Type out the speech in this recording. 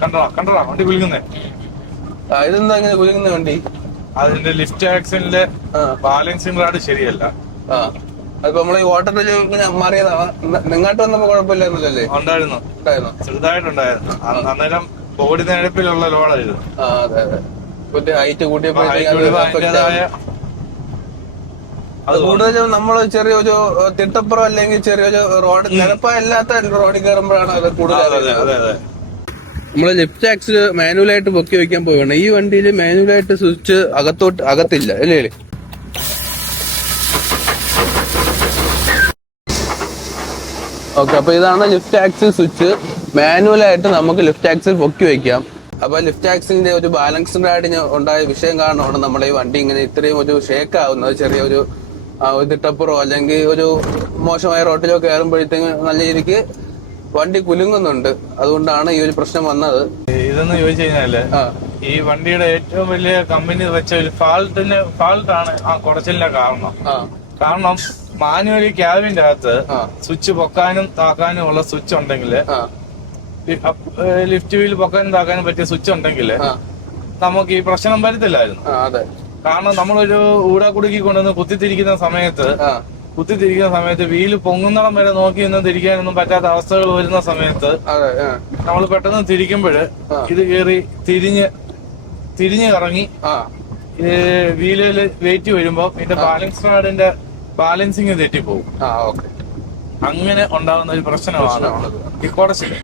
കണ്ടോ കണ്ടടാ വണ്ടി കുലുങ്ങുന്നേ. ഇതെന്താ ഇങ്ങനെ കുലുങ്ങുന്ന വണ്ടി? അതിന്റെ ലിഫ്റ്റ് ആക്സിലെ ബാലൻസിംഗ് റാഡ് ശരിയല്ല. അതിപ്പോ നമ്മൾ ഈ ഓട്ടർ ഇങ്ങനെ മാറിയതാ. നിങ്ങോട്ട് വന്നപ്പോ കുഴപ്പമില്ലായിരുന്നല്ലേ ഉണ്ടായിരുന്നു. ഉണ്ടായിരുന്നു? ചെറുതായിട്ടുണ്ടായിരുന്നു. അന്നേരം ബോഡി നിരപ്പിലുള്ള ലോഡായിരുന്നു. അതെ അതെ. മറ്റേ ഹൈറ്റ് കൂട്ടിയപ്പോഴത്തേക്ക് അത് കൂടുതലും നമ്മൾ ചെറിയൊരു ഒരു തിട്ടപ്പുറം അല്ലെങ്കിൽ ചെറിയൊരു റോഡ് നിരപ്പല്ലാത്ത റോഡിൽ കയറുമ്പോഴാണ് അതെ കൂടുതൽ അതെ ലെഫ്റ്റ് ആക്സിൽ മാനുവലായിട്ട് പൊക്കി വെക്കാൻ പോവുകയാണ്. ഈ വണ്ടിയിൽ മാനുവലായിട്ട് സ്വിച്ച് അകത്തോട്ട് അകത്തില്ല. അല്ലേ ഓക്കെ അപ്പൊ ഇതാണ് ലിഫ്റ്റ് ആക്സിൽ സ്വിച്ച്. മാനുവലായിട്ട് നമുക്ക് ലിഫ്റ്റ് ആക്സിൽ പൊക്കി വെക്കാം. അപ്പൊ ലിഫ്റ്റ് ആക്സിന്റെ ഒരു ബാലൻസിന്റെ ആയിട്ട് ഉണ്ടായ വിഷയം കാരണമാണ് നമ്മുടെ ഈ വണ്ടി ഇങ്ങനെ ഇത്രയും ഒരു ഷേക്ക് ആവുന്നത്. ചെറിയൊരു ഒരു തിട്ടപ്പുറോ അല്ലെങ്കിൽ ഒരു മോശമായ റോട്ടിലോ കയറുമ്പോഴത്തേക്ക് നല്ല രീതിക്ക് വണ്ടി കുലുങ്ങുന്നുണ്ട്. അതുകൊണ്ടാണ് ഈ ഒരു പ്രശ്നം വന്നത്. ഇതെന്ന് ചോദിച്ചു കഴിഞ്ഞാൽ ഈ വണ്ടിയുടെ ഏറ്റവും വലിയ കമ്പനി വെച്ച ഒരു ഫാൾട്ടിന് ഫാൾട്ടാണ് ആ കുടച്ചിലിന്റെ കാരണം. കാരണം മാനുവലി ക്യാബിന്റെ അകത്ത് സ്വിച്ച് പൊക്കാനും താക്കാനും ഉള്ള സ്വിച്ച് ഉണ്ടെങ്കിൽ ലിഫ്റ്റ് വീൽ പൊക്കാനും താക്കാനും പറ്റിയ സ്വിച്ച് ഉണ്ടെങ്കിൽ നമുക്ക് ഈ പ്രശ്നം വരത്തില്ലായിരുന്നു. കാരണം നമ്മളൊരു ഊടാ കുടുക്കി കൊണ്ടുവന്ന് കുത്തിത്തിരിക്കുന്ന സമയത്ത് കുത്തിത്തിരിക്കുന്ന സമയത്ത് വീൽ പൊങ്ങുന്നിടം വരെ നോക്കി നിന്ന് തിരിക്കാനൊന്നും പറ്റാത്ത അവസ്ഥകൾ വരുന്ന സമയത്ത് നമ്മൾ പെട്ടെന്ന് തിരിക്കുമ്പോൾ. ഇത് കയറി തിരിഞ്ഞ് തിരിഞ്ഞ് കറങ്ങി വീലിൽ വെയിറ്റ് വരുമ്പോ ഇതിന്റെ ബാലൻസ് റാഡിന്റെ ബാലൻസിങ് ഓക്കെ. അങ്ങനെ ഉണ്ടാകുന്ന ഒരു പ്രശ്നമാണ് ഈ കുടച്ചിൽ